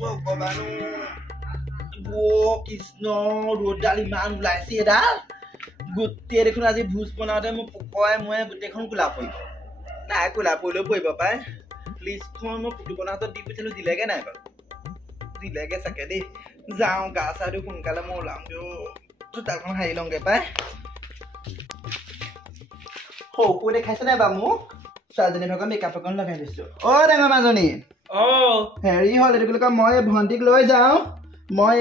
ভগৱানো কৃষ্ণ ৰ'দডাল ইমান ওলাইছে এডাল গোটেই দেখোন আজি ভোজ বনাওঁতে মোৰ পোকৰে মই গোটেইখন কোলা পৰিব নাই কোলা পৰিলেও পৰিব পাই লিষ্টখন মই পুতুকণাৰ হাতত দি পঠিয়ালোঁ দিলেগৈ নাই বাৰু দিলেগৈ চাগে দেই যাওঁ গা চা ধুই সোনকালে মই ওলামগৈ চোতালখন সাৰি লওঁগৈ পাই সৌ দেখাইছে নাই বাৰু মোক ছোৱালীজনী ভাগৰ মেকআপ অকণ লগাই দিছোঁ অ' ডাঙৰ মাজনী হেৰি হ'ল এইটো বুলি কয় মই ভণ্টিক লৈ যাওঁ মই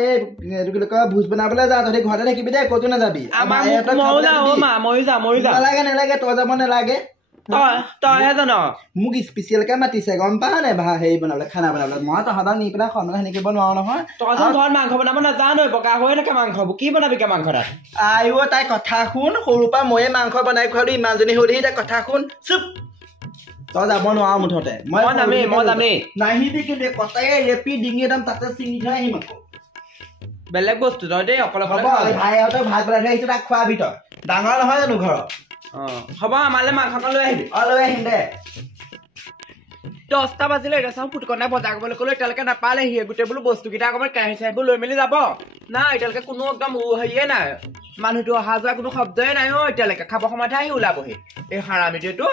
এইটো বুলি কয় ভোজ বনাবলৈ যাওঁ তহঁতি ঘৰতে থাকিবি দেই ক'তো নাযাবি নালাগে নালাগে তই যাব নালাগে মোক স্পেচিয়েলকে মাতিছে গম পা নাই হেৰি বনাবলৈ খানা বনাবলৈ মই তহঁতক নি পেলাই সন্মান সানি কৰিব নোৱাৰো নহয় ঘৰত মাংস বনাব নাজানো বগা হৈ থাকে মাংসবোৰ কি বনাবি মাংস তাত আইও তাই কথা শুন সৰুৰ পৰা ময়ে মাংস বনাই খোৱালো ইমানজনী হ'লেহি তাই কথা শুন চুপ তই যাব নোৱাৰ মুঠতে মই যামেই নাহিবি কিন্তু কটাই ৰেপি ডিঙি একদম তাতে চিঙি থৈ আহিম আকৌ বেলেগ বস্তু তই দেই অকলে ভাইহঁতক ভাত বনাই থৈ আহিছো তাক খোৱাবি তই ডাঙৰ নহয় জানো ঘৰত হ'ব আমালৈ মাংসকণ লৈ আহিবি লৈ আহিম দে 10টা বাজিলে এতিয়া চাওঁ ফুটকণে বজাৰ কৰিবলৈ ক'লো এতিয়ালৈকে নাপালেহি গোটেই বোলো বস্তুকেইটা অকণমান কেৰাহী চাহীবোৰ লৈ মেলি যাব না এতিয়ালৈকে কোনো একদম হেৰিয়ে নাই মানুহটো অহা যোৱা কোনো শব্দই নাই এতিয়ালৈকে খাব সময়তহে আহি ওলাবহি এই হাৰামিটোৱেটো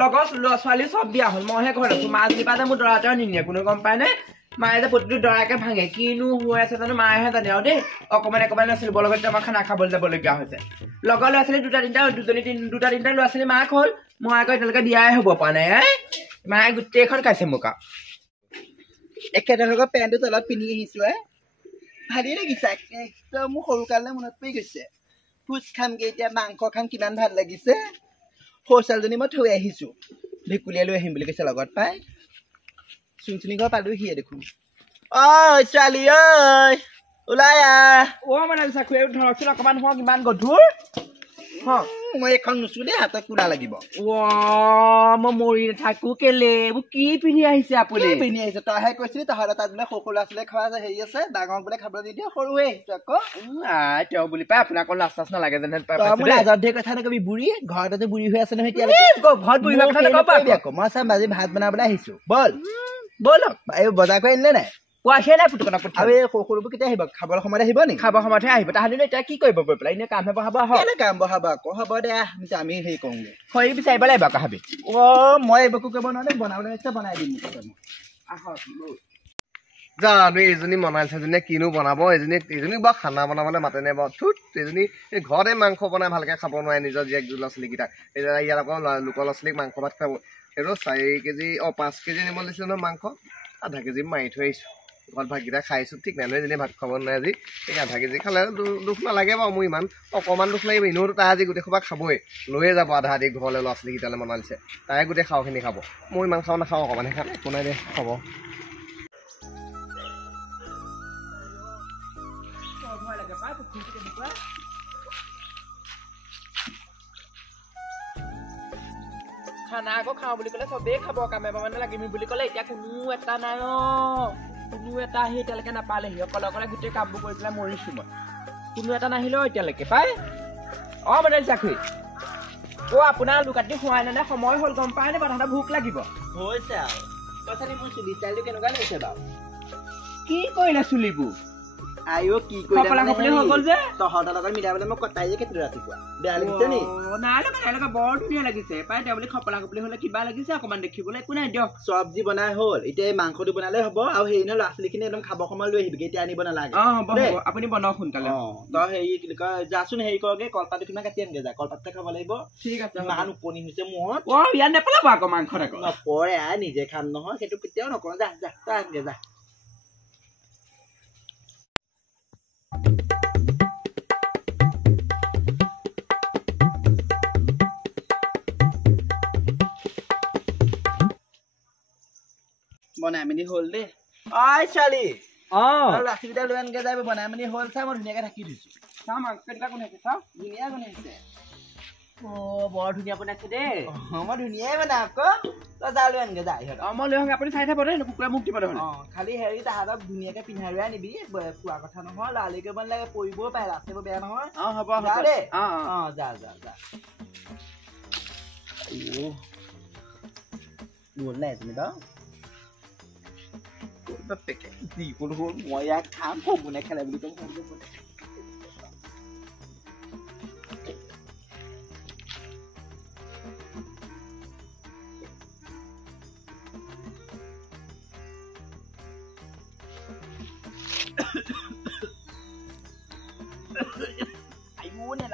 লগৰ ল'ৰা ছোৱালী চব বিয়া হ'ল মইহে ঘৰত আছো মাছ দিবা যে মোৰ দৰাটোৱে নিনিয়ে কোনো গম পায়নে মায়ে যে প্ৰতিটো দৰাকে ভাঙে কিনো হৈ আছে জানো মায়েহে জানে আৰু দেই অকণমান ল'ৰা ছোৱালীৰ লগত আমাৰ খানা খাবলৈ যাবলগীয়া হৈছে লগৰ ল'ৰা ছোৱালী দুটা তিনিটা ল'ৰা ছোৱালী মাক হ'ল মই আকৌ এতিয়ালৈকে দিয়াই হ'ব পৰা নাই মায়ে গোটেইখন খাইছে মোক আৰু একেটাৰ পেণ্টটো তলত পিন্ধি আহিছো ভালেই লাগিছে একদম মোৰ সৰুকাললৈ মনত পৰি গৈছে ভোজ খামগে এতিয়া মাংস খাম কিমান ভাল লাগিছে সৰু ছোৱালীজনী মই থৈ আহিছো ভেকুলীয়া লৈ আহিম বুলি কৈছে লগত পাই চুনচুনি ঘৰ পালোহিয়ে দেখোন ঐ ছোৱালী ঐ ওলাই মানে চাকৰি ধৰকচোন অকণমান হোৱা কিমান গধুৰ মই এখন নুচো দেই হাতত কোলা লাগিব মই মৰি নাথাকো কেলে মোক কি পিন্ধি আহিছে আপুনি পিন্ধি আহিছে তইহে কৈছিলি তহঁতৰ তাত বোলে সৰু ল'ৰা ছোৱালীয়ে খোৱা হেৰি আছে ডাঙৰক বোলে খাবলৈ নিদিয়ে সৰুৱে আহিছো আকৌ তেওঁ বুলি পাই আপোনাক লাজ চাজ নালাগে যেনে লাজত ধেৰ কথা নকবি বুঢ়ী ঘৰতে বুঢ়ী হৈ আছে নহয় এতিয়ালৈকে ঘৰত বুঢ়ী কথা নকবি আকৌ মই চাম আজি ভাত বনাবলৈ আহিছো ব'লক এই বজাৰ কৰি আনিলে নাই কোৱাহে নাই ফুটকণা আৰু এই সৰুবোৰ কেতিয়া আহিব খাবৰ সময়ত আহিব নেকি খাবৰ সময়তহে আহিব তাহাঁতিনো এতিয়া কি কৰিব গৈ পেলাই এনে কামহে বহাব কাম বহাব আকৌ হ'ব দে আমি হেৰি কৰোঁগে খৰি বিচাৰিব লাগিব আকৌ হাবি মই এইবোৰকো কৰিব নোৱাৰো বনাবলৈ নিশ্চয় বনাই দিম জানো এইজনী মনালিছাজনীয়ে কিনো বনাব এইজনী বাৰু খানা বনাবলৈ মাতে নে বাৰু থুত এইজনী ঘৰতে মাংস বনাই ভালকৈ খাব নোৱাৰে নিজৰ জীয়েক ল'ৰা ছোৱালীকেইটাক ইয়াত আকৌ লোকৰ ল'ৰা ছোৱালীক মাংস ভাত খাব সেইটো 4 কেজি 5 কেজি নিব লাগিছিলে নহয় মাংস আধা কেজি মাৰি থৈ আহিছোঁ ঘৰত ভাতকেইটা খাইছোঁ ঠিক নাই নহয় এজনী ভাত খাব নাই আজি এই আধা কেজি খালে দুখ নালাগে বাৰু মোৰ ইমান অকণমান দুখ লাগিব এনেওতো তাই আজি গোটেই সোপা খাবই লৈয়ে যাব আধা আধি ঘৰলৈ ল'ৰা ছোৱালীকেইটালৈ মনালিছে তাই গোটেই খাওঁখিনি খাব মই ইমান খাওঁ নাখাওঁ অকণমান সেইকাৰণে একো নাই দে খাব খানা আকৌ খাওঁ বুলি ক'লে চবেই খাব কামে মানে লাগিমি বুলি ক'লে এতিয়া কোনো এটা নাই কোনো এটা আহি এতিয়ালৈকে নাপালেহি অকলে গোটেই কামবোৰ কৰি পেলাই মৰিছো মই কোনো এটা নাহিলেও এতিয়ালৈকে পাই মানে চাকৰি আপোনাৰ লুকাটি খোৱাই নাই সময় হ'ল গম পাই নে বাৰু তহঁতৰ ভোক লাগিব হৈছে আৰু তথাপি মোৰ চুলি ষ্টাইলটো কেনেকুৱা লাগিছে বাৰু কি কৰিলে চুলিবোৰ আইও কি কৰিলে হৈ গ'ল যে তহঁতৰ লগত মিলাবলৈ মই কটাই যে কেতিয়া ৰাতিপুৱা বেয়া লাগিছে নি নাই বৰ ধুনীয়া লাগিছে পাই তেওঁ বুলি খপলা খপলি হ'লে কিবা লাগিছে অকণমান দেখিবলৈ একো নাই দিয়ক চব্জি বনাই হ'ল এতিয়া এই মাংসটো বনালে হ'ব আৰু হেৰি নহয় ল'ৰা ছোৱালীখিনি একদম খাব সময় লৈ আহিবি এতিয়া আনিব নালাগে হ'ব আপুনি বনাওক সোনকালে তই হেৰি কি কয় যাচোন হেৰি কৰগে কলপাতটো কিমান কাটি আনগে যা কলপাততে খাব লাগিব ঠিক আছে ইমান উপনি হৈছে মূৰত ইয়াত নেপেলাব আকৌ মাংস নপৰে নিজে খাম নহয় সেইটো কেতিয়াও নকৰো যা তই আনগে যা বনাই মেলি হ'ল দেই ছোৱালী ৰাখিবিটা লৈ আনগে যাই বনাই মেলি হ'ল চাই মই ধুনীয়াকে ঢাকি থৈছো চাওঁ মাংস কেইটা বনাইছে চাওঁ ধুনীয়া বনাইছে বৰ ধুনীয়া বনাইছে দেই মই ধুনীয়াই বনাই আকৌ তই যা লৈ আনগে যা ইহঁত মই লৈ আহোঁ আপুনি চাই থাকব দেই কুকুৰা মোক দিব নহ'লে খালি হেৰি তাহাঁতক ধুনীয়াকে পিন্ধাই লৈ আনিবি খোৱা কথা নহয় লালি কৰিব নালাগে পৰিবও পাৰে ৰাস্তাবোৰ বেয়া নহয় হ'ব যা দেই যা গ'ল নাই তুমি বাৰু বাপেকে যিকোনো হ'ল মই ইয়াক খাম খবু নেখালে বুলি ক'ম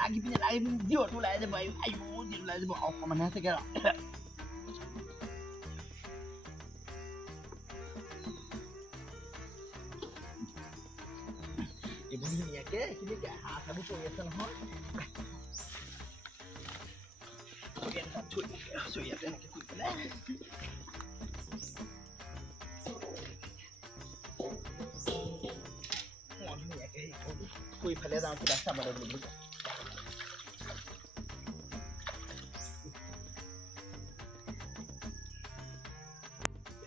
lagi punya lagi dia tu lah dia bayu ayo dia lah dia bawa mana segala ibu ni ya ke kini ke kamu tu ya sana ha dia tak cuy so ya dia nak ikut lah mau ni ya ke kuy phale daun tu dah sama dah dulu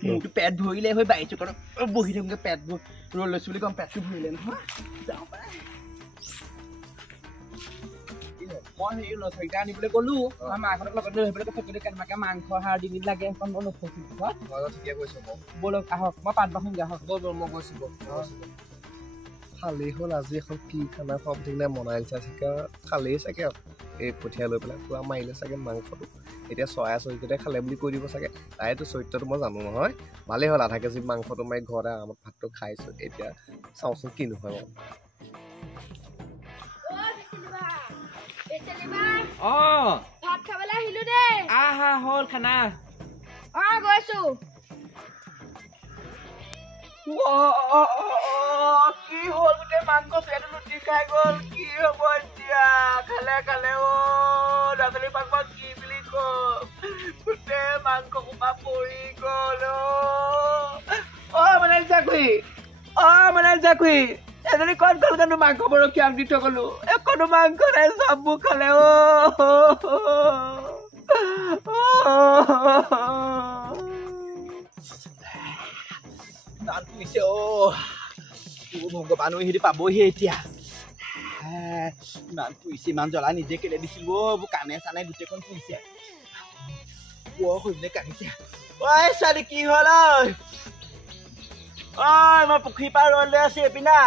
মুখ পেট ভৰিলে হৈ বাইছো কৰ বহি থাকোগে পেট roll লৈছো বুলি কম পেটটো ভৰিলে নহয় যাওঁ পাই মই হেৰি লছৰিটা আনিবলৈ গ'লো মাহঁতক লগত লৈ আহিবলৈ কৈছে কেনেবাকৈ মাংস সাৰ দি লাগে এখন মই নথৈছোঁ ঠিকে কৈছো ব'লক আহক মই পাত বাহুংগে আহক ব'ল মই গৈছোঁ খালি হ'ল আজি এখন কি খানা খুৱাব ঠিক নাই মনাইল চাগে খালেই চাগে এই কঠীয়া লৈ পেলাই পুৰা মাৰিলে চাগে মাংসটো এতিয়া চয়া চৰিকতে খালে বুলি কৈ দিব চাগে তাইতো চৰিত্ৰটো মই জানো নহয় ভালেই হ'ল আধা কেজি মাংসটো মাৰি ঘৰতে আৰামত ভাতটো খাইছোঁ এতিয়া চাওঁচোন কি নহয় বাৰু ভাত খাবলৈ আহিলো দেই আহা হ'ল খানা গৈছো কি হ'ল গোটেই মাংস পেট লুটি খাই গ'ল কি হ'ব এতিয়া খালে খালে ল'ৰা ছোৱালী মাংস কি বুলি কম গোটেই মাংস সোপা পৰি গ'ল মনাইল জাকুই এজনী কণ গ'ল কানো মাংস বৰশীয়াক দি থৈ গ'লো কোনো মাংস নাই চববোৰ খালে ভগৱানো সিহঁতি পাবহি এতিয়া ইমান পুৰিছে ইমান জ্বলা নিজে কেলে দিছিল বোৰ কাণে চানে গোটেইখন পুৰিছে হৈ কান্দিছে ঐ ছোৱালী কি হ'ল ঐ মই পুখুৰী পাৰ ৰৈ লৈ আছো এপিনা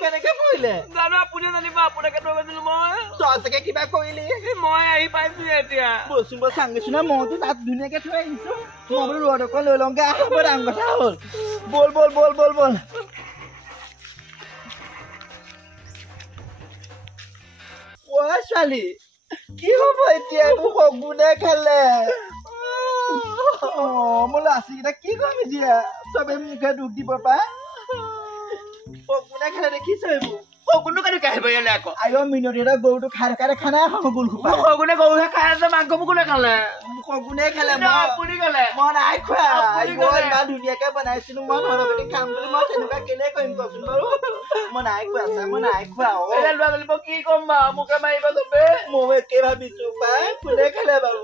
কেনেকে পৰিলে জানো আপুনি জানিব আপোনাকে দিলো মই তই কিবা কৰিলি মই আহি পাইছো এতিয়া বচোন বচ চাংগিছো না মইতো তাত ধুনীয়াকে থৈ আহিছো মই বোলো ৰ'দ অকণ লৈ লওঁগে বৰ ডাঙৰ কথা হ'ল বল বল বল বল বল ছোৱালী কি হ'ব এতিয়া এইবোৰ শগুনে খালে মোৰ ল'ৰা ছোৱালীকেইটা কি কৰিম এতিয়া চবে মুখে দুখ দিব পাই শগুনে খালে দেখিছ এইবোৰ শগুনো কেনেকৈ আহিব ইয়ালৈ আকৌ আইঅ মিনতি এটা গৰুটো খাই থকা দেখা নাই শগুন খোপা শগুনে গৰুহে খাই আছে মাংসবোৰ কোনে খালে শগুনে খালে আপুনি খালে মই নাই খোৱা ইমান ধুনীয়াকে বনাইছিলো মই ঘৰতে খাম বুলি মই তেনেকুৱা কেলে কৰিম কচোন বাৰু মই নাই খোৱা মই নাই খোৱা ল'ৰা ছোৱালী কি ক'ম বাৰু মোকে মাৰিব চবে মই একে ভাবিছো পাই কোনে খালে বাৰু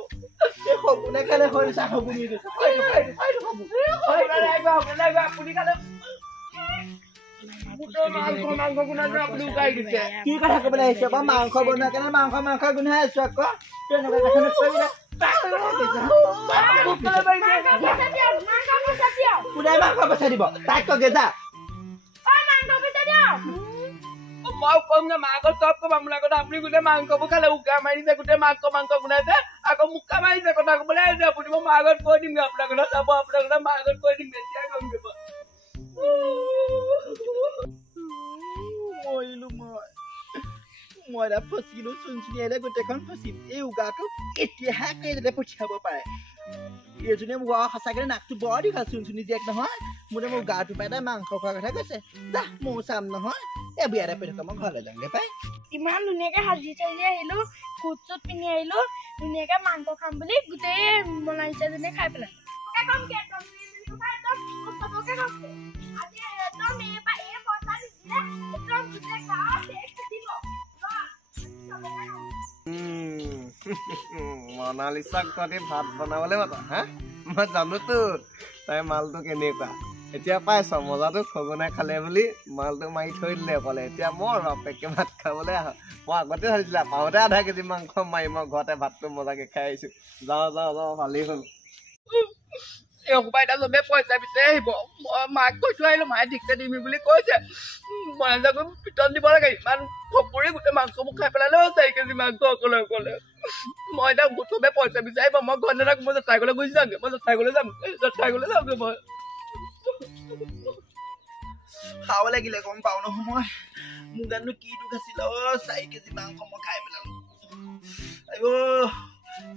এই শগুনে খালে সৰিছা শগুনি আপুনি খালে কি কথা কবলৈ আহিছে বাৰু মাংস বনোৱা কাৰণে মাংস গোন্ধাই আছো আকৌ কোনে মাংস পইচা দিব তাইক কগে যা মই কম যে মাংস চব কম আপোনাৰ কথা আপুনি গোটেই মাংসবোৰ খালে উকা মাৰিছে গোটেই মাংস গুনাইছে আকৌ মুকা মাৰিছে কথা কবলৈ আহিছে আপুনি মই মাঘত কৈ দিমগে আপোনাৰ কথা চাব আপোনাৰ কথা মাঘত কৈ দিম এতিয়া গম দিব মৰিলো মই এটা ফচিলো চুনচুনিয়ালে গোটেইখন ফচিম এই উগাটো এতিয়াহে কেইজনে পঠিয়াব পাৰে এইজনে মোক সঁচাকৈ নাকটো বৰ দীঘল চুনচুনি জীয়েক নহয় মোৰে মোৰ গাটো পাই তাই মাংস খোৱাৰ কথা কৈছে যা ময়ো চাম নহয় এই বিয়াতে পৰি থকা মই ঘৰলৈ যামগে পাই ইমান ধুনীয়াকে সাজি চাজি আহিলো কুট চুট পিন্ধি আহিলো ধুনীয়াকে মাংস খাম বুলি গোটেই মনালিছাজনে খাই পেলাই মনালিছাক তহঁতি ভাত বনাবলৈ মাতা হা মই জানোতো তাই মালটো কেনেকুৱা এতিয়া পাইছ মজাটো খগনে খালে বুলি মালটো মাৰি থৈ দিলে অকলে এতিয়া মই বাপেকে ভাত খাবলৈ আহ মই আগতে ভাবিছিলো পাওঁতে আধা কেজি মাংস মাৰি মই ঘৰতে ভাতটো মজাকে খাই আহিছো যাওঁ ভালেই হ'ল এই অকুপাই এটা চবে পইচা বিচাৰি আহিব মই মাক কৈ থৈ আহিলো মায়ে ঠিকছে দিমি বুলি কৈছে মই যাগৈ পিটন দিব লাগে ইমান ফপৰি গোটেই মাংসবোৰ খাই পেলালে 4 কেজি মাংস অকলে মই এতিয়া চবে পইচা বিচাৰি আহিব মই ঘৰত নাথাকো মই জেঠাই গলে গুচি যামগে মই জেঠাই গলে যামগে মই খাব লাগিলে গম পাওঁ নহয় মই মোৰ গাননো কি দুখ আছিল 4 কেজি মাংস মই খাই পেলালো আইও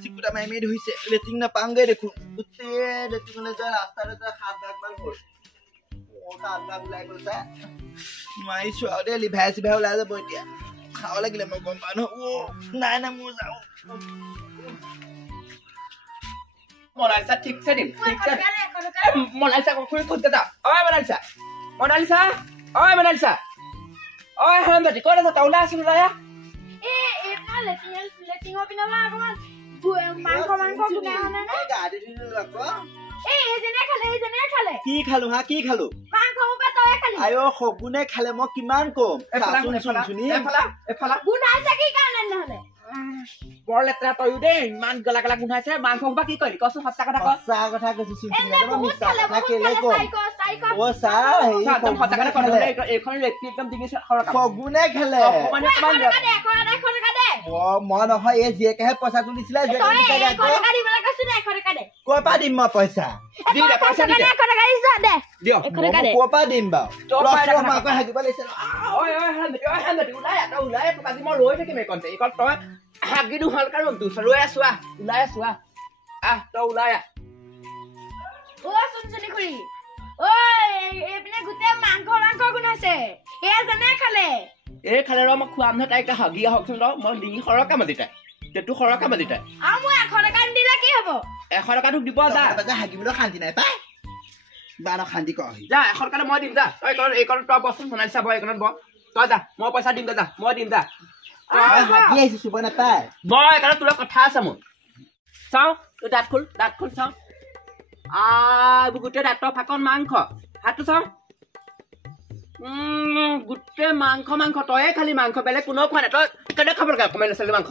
চিকুটা মাৰি ধৰিছে লেটিং নাপাওঁগে দেখোন গোটেই লেটিঙলৈ যোৱা ৰাস্তাতে যোৱা 7 ভাগমান হ'ল 7 ভাগ ওলাই গ'ল চা নোৱাৰিছো আৰু দেই লিভাই চিভাই ওলাই যাব এতিয়া খাব লাগিলে মই গম পাওঁ নহয় নাই মোৰ যাওঁ মনালিছা ঠিকছে দিম ঠিকছে মনালিছা খুৰি ক'ত যা মনালিছা হেমদাতি ক'ত আছা তই ওলাই আছো ওলায়া লেটিঙৰ পিনৰ পৰা অকণমান মাংস গুনাই হনে নে গাড়ী ধুই আকৌ এইজনে খালে কি খালো হা কি খালো মাংস মুপে তই খালি আইও সগুনে খালে মই কিমান কম এফালা গুনাইছে কি কাৰণে নহলে বৰ লেতেৰা তয়ো দেই ইমান গলা গলা গোন্ধাইছে মাংস সোপা কি কৰিলি কচোন সঁচা কথা ক সঁচা কথা কৈছো এনে বহুত খালে চাইকো অ চাহ একদম সঁচা কথা ক এইখন লেপি একদম ডিঙিছে খৰকা সগুনে খালে অকমানে অকমান মই নহয় এই জীয়েকেহে পইচা তুলিছিলে ক'ৰ পৰা দিম মই পইচা দিয় ক'ৰ পৰা দিম বাৰু আকৌ হাগিব লাগিছে ওলাই আজি মই ৰৈ থাকিম এইকণতে এইকণ তই হাগি দিওঁ হালকা ৰুমটো ৰৈ আছো ওলাই আছো আহ তই ওলাই চুনচুনি খুৰী এইপিনে গোটেই মাংস গুনাইছে এই খালে ৰ মই খুৱাম নহয় তাইক হাগি আহকচোন ৰ মই ডিঙি সৰকা মাতি তাই তেটো সৰকা মাতি তাই আৰু মই 100 টকা দিলে কি হ'ব 100 টকা তোক দিব যা হাগিবলৈ শান্তি নাই পাই বাৰ শান্তি কৰ যা 100 টকা মই দিম যা তই এইকণ তই বচোন বনাই চাব এইকণত ব তই যা মই পইচা দিম যা মই দিম যা হাগি আহিছো চুব নাপায় মই এইকণত তোৰ কথা আছে মোৰ চাওঁ তোৰ দাঁত খোল চাওঁ এইবোৰ গোটেই দাঁতৰ ফাকন মাংস হাতটো চাওঁ গোটেই মাংস তয়ে খালি মাংস বেলেগ কোনেও খোৱা নাই তই কেনে খাব লাগে অকমান আছিলে মাংস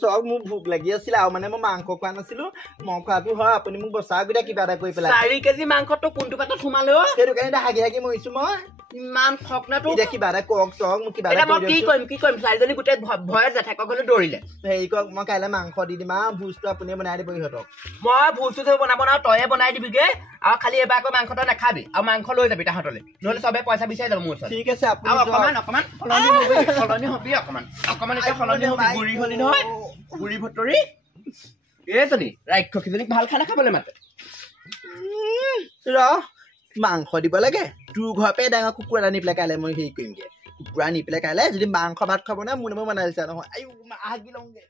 চক মোৰ ভোক লাগি আছিলে আৰু মানে মই মাংস খোৱা নাছিলো মই খোৱাটো হয় আপুনি মোক বচা গোটেই কিবা এটা কৰি পেলাই 4 কেজি মাংসটো কোনটো পেটত সোমালে সেইটো কাৰণে হাগি মৰিছো মই ইমান ফকনাটো এতিয়া কিবা এটা কওক চক মোক কিবা এটা মই কি কৰিম ছোৱালীজনী গোটেই ভয়ত জেঠাকৰ ঘৰলৈ দৌৰিলে হেৰি কওক মই কাইলৈ মাংস দি দিম আৰু ভোজটো আপুনি বনাই দিব ইহঁতক মই ভোজটো বনাব নোৱাৰো তয়ে বনাই দিবিগে আৰু খালি এবাৰ আকৌ মাংসটো নাখাবি আৰু মাংস লৈ যাবি তাহাঁতলৈ নহ'লে চবে পইচা বিচাৰি যাব মোৰ ওচৰত ঠিক আছে আপুনি অকমান সলনি হবি অকমান এতিয়া সলনি হবি বুঢ়ী হলি নহয় বুঢ়ী ভতৰি এইজনী ৰাক্ষসীজনীক ভাল খানা খাবলৈ মাতে মাংস দিব লাগে তোৰ ঘৰৰ পৰাই ডাঙৰ কুকুৰা আনি পেলাই কাইলৈ মই হেৰি কৰিমগে কুকুৰা আনি পেলাই কাইলৈ যদি মাংস ভাত খাব নাই মোৰ নামত বনাই দিছা নহয় আয়ো হাগি লওঁগে